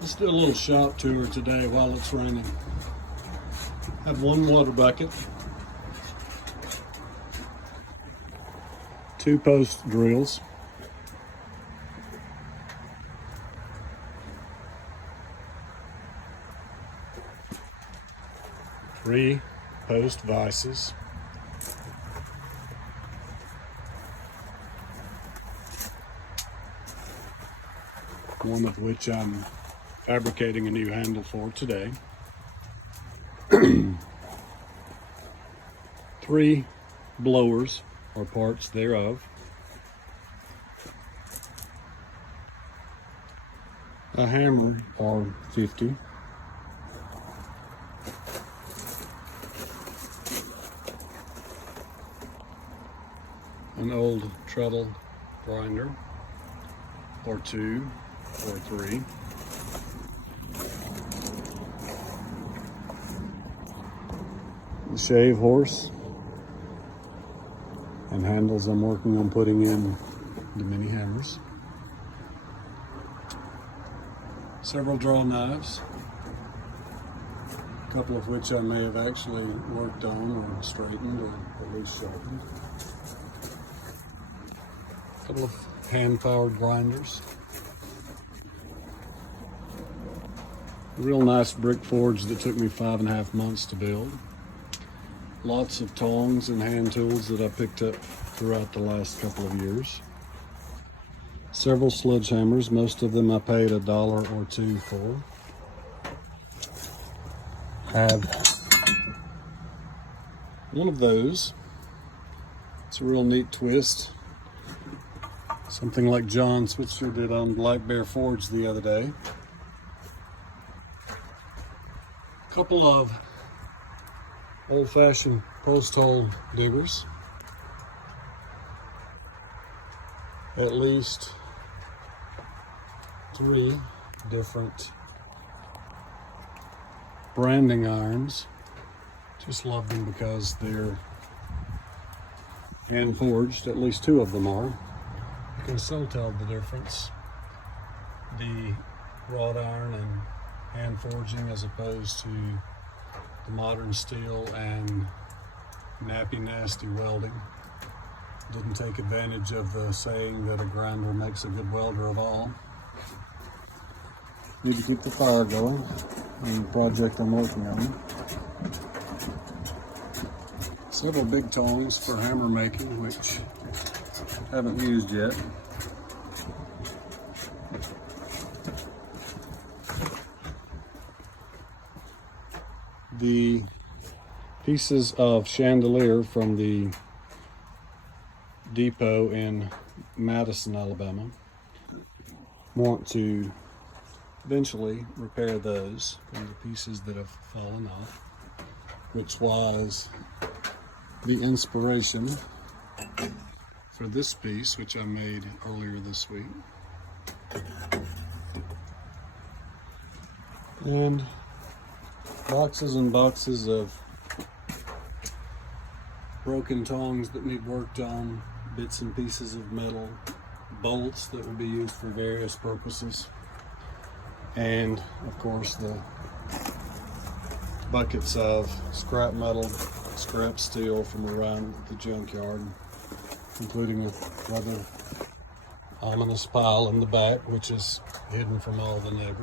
Let's do a little shop tour today while it's raining. Have one water bucket, 2 post drills, three post vices, one of which I'm fabricating a new handle for today. 3 blowers or parts thereof. A hammer or 50. An old treadle grinder or 2 or 3. The shave horse and handles I'm working on putting in the mini hammers. Several draw knives, a couple of which I may have actually worked on or straightened or at least sharpened. A couple of hand-powered grinders. A real nice brick forge that took me 5.5 months to build. Lots of tongs and hand tools that I picked up throughout the last couple of years. Several sledgehammers, most of them I paid $1 or $2 for. Have one of those. It's a real neat twist. Something like John Switzer did on Black Bear Forge the other day. A couple of old-fashioned post hole diggers. At least 3 different branding irons. Just love them because they're hand forged. At least 2 of them are. You can so tell the difference. The wrought iron and hand forging as opposed to the modern steel and nappy nasty welding. Didn't take advantage of the saying that a grinder makes a good welder of all. Need to keep the fire going on the project I'm working on. Several big tongs for hammer making, which I haven't used yet. The pieces of chandelier from the depot in Madison, Alabama. Want to eventually repair those from the pieces that have fallen off, which was the inspiration for this piece, which I made earlier this week. And boxes and boxes of broken tongs that need worked on, bits and pieces of metal, bolts that will be used for various purposes, and of course the buckets of scrap metal, scrap steel from around the junkyard, including a rather ominous pile in the back, which is hidden from all the neighbors.